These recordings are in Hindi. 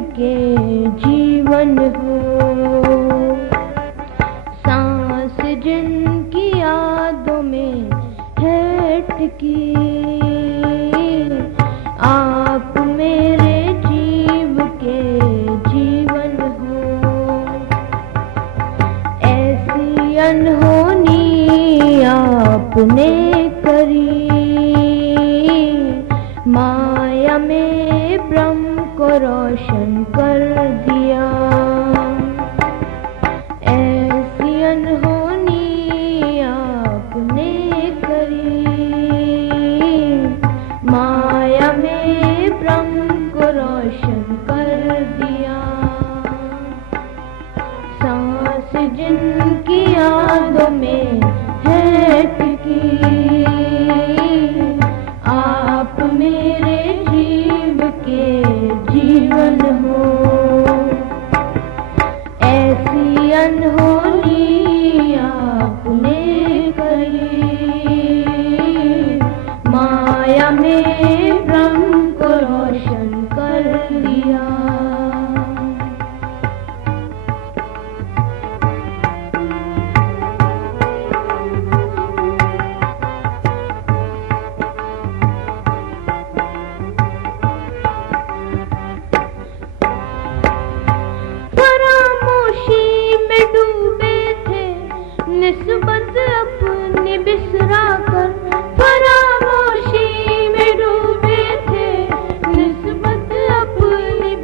के जीवन हो। सांस जिनकी यादों में है टिकी, आप मेरे जीव के जीवन हो। ऐसी अनहोनी आपने करी, माया में ब्रह्म को रोशन कर दिया। ऐसी अनहोनी आपने करी, माया में ब्रह्म को रोशन कर दिया। सांस जिनकी यादों में है टिकी, आप मेरे जीव के जीवन हो। ऐसी अनहोनी आपने करी, माया में ब्रह्म को रोशन कर दिया। निस्बत अपनी बिसरा कर, फरामोशी में डूबे थे। निस्बत अपनी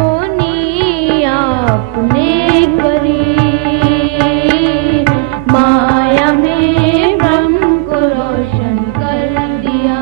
सोनी आपने करी, माया में ब्रह्म को रोशन कर दिया।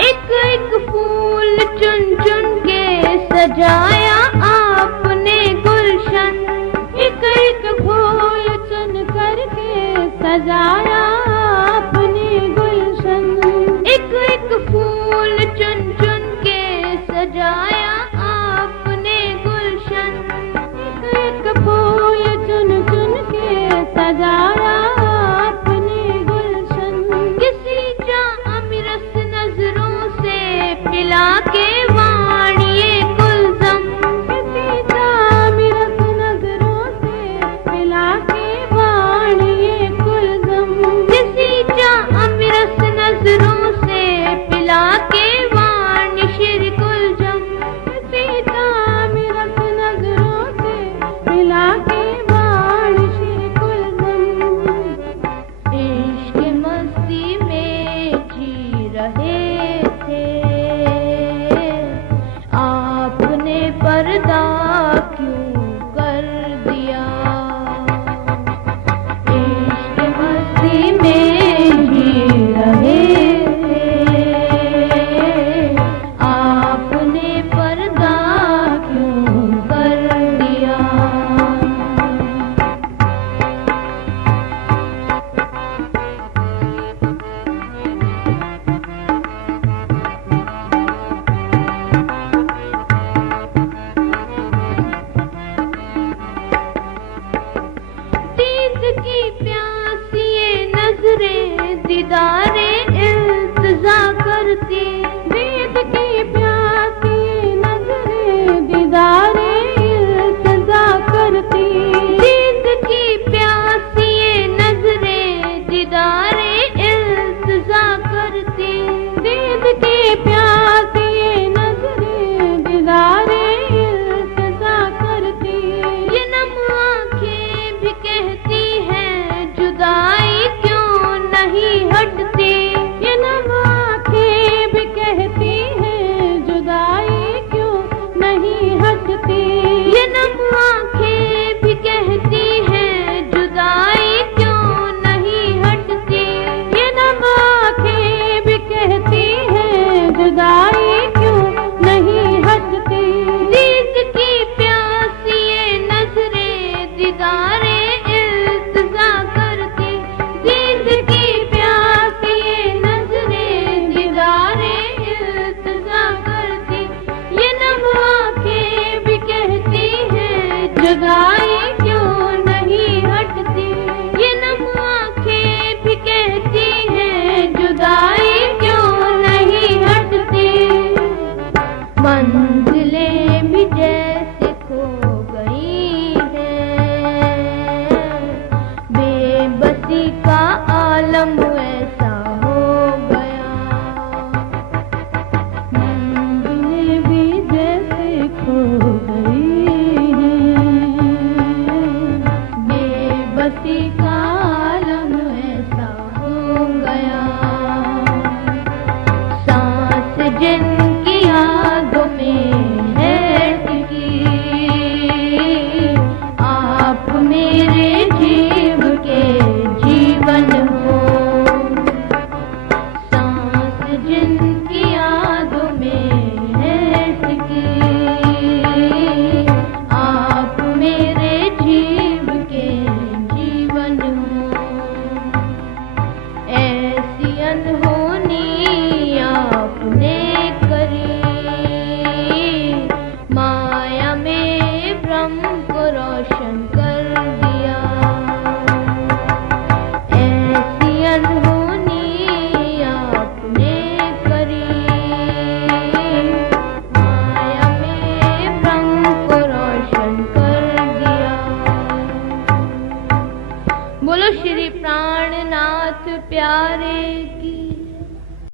एक एक फूल चुन चुन के सजाया आपने गुलशन, एक एक फूल चुन करके सजाया आपने गुलशन, एक एक फूल चुन चुन के सजाया आपने गुलशन, एक एक फूल चुन चुन के सजाया आपने गुलशन। किसी अमिरस नजरों से पिला के वाणिये गुलज़म, किसी अमिरस नजरों से पिला के वाणिये गुलज़म, किसी अमिरस नजरों से पिला के वाणी शिर गुलज़म, किसी अमिरस नजरों से पिला के वाणी शिर गुलज़म। इश्क मस्ती में जी रहे थे, आपने पर्दा क्यों कर दिया। इश्क मस्ती में जी रहे थे, आपने पर्दा क्यों कर दिया। दीद की प्यासी ये नजरें दीदारे इल्तिजा करती, दीद की प्यासी ये नजरें दीदारे इल्तिजा करती, दीद की प्यासी ये नजरें दीदारे इल्तिजा करती, दीद की प्यासी ये नजरें दीदारे इल्तिजा करती। ये नम आँखें भी कहती हैं जुदाई क्यों नहीं हटती, ये नम आँखें भी कहती हैं जुदाई क्यों नहीं हटती, ये नम आँखें भी कहती हैं जुदाई क्यों नहीं हटती, ये नम आँखें भी कहती हैं जुदाई क्यों नहीं हटती। दीद की प्यासी ये नजरें दीदारे इल्तिजा करती, दीद की प्यासी ये नजरें दीदारे इल्तिजा करती, ये नम आँखें भी कहती हैं जुदाई